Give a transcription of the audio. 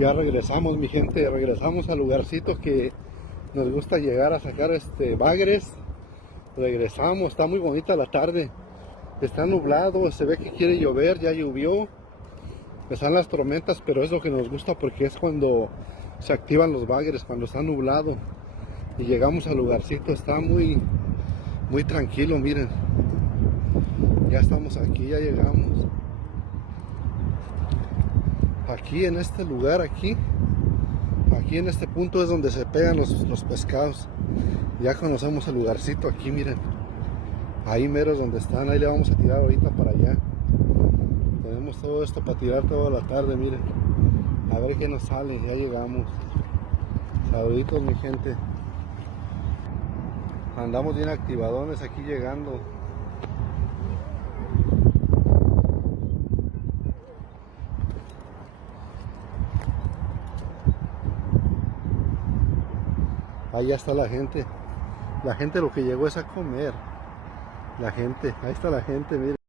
Ya regresamos, mi gente, regresamos al lugarcito que nos gusta llegar a sacar bagres. Regresamos, está muy bonita la tarde. Está nublado, se ve que quiere llover, ya llovió. Están las tormentas, pero es lo que nos gusta porque es cuando se activan los bagres, cuando está nublado. Y llegamos al lugarcito, está muy tranquilo, miren. Ya estamos aquí, ya llegamos. Aquí en este lugar, aquí en este punto es donde se pegan los pescados. Ya conocemos el lugarcito aquí, miren. Ahí mero es donde están, ahí le vamos a tirar ahorita para allá. Tenemos todo esto para tirar toda la tarde, miren. A ver qué nos sale, ya llegamos. Saluditos, mi gente. Andamos bien activadones aquí llegando. Ahí ya está la gente. La gente lo que llegó es a comer. La gente, ahí está la gente, miren.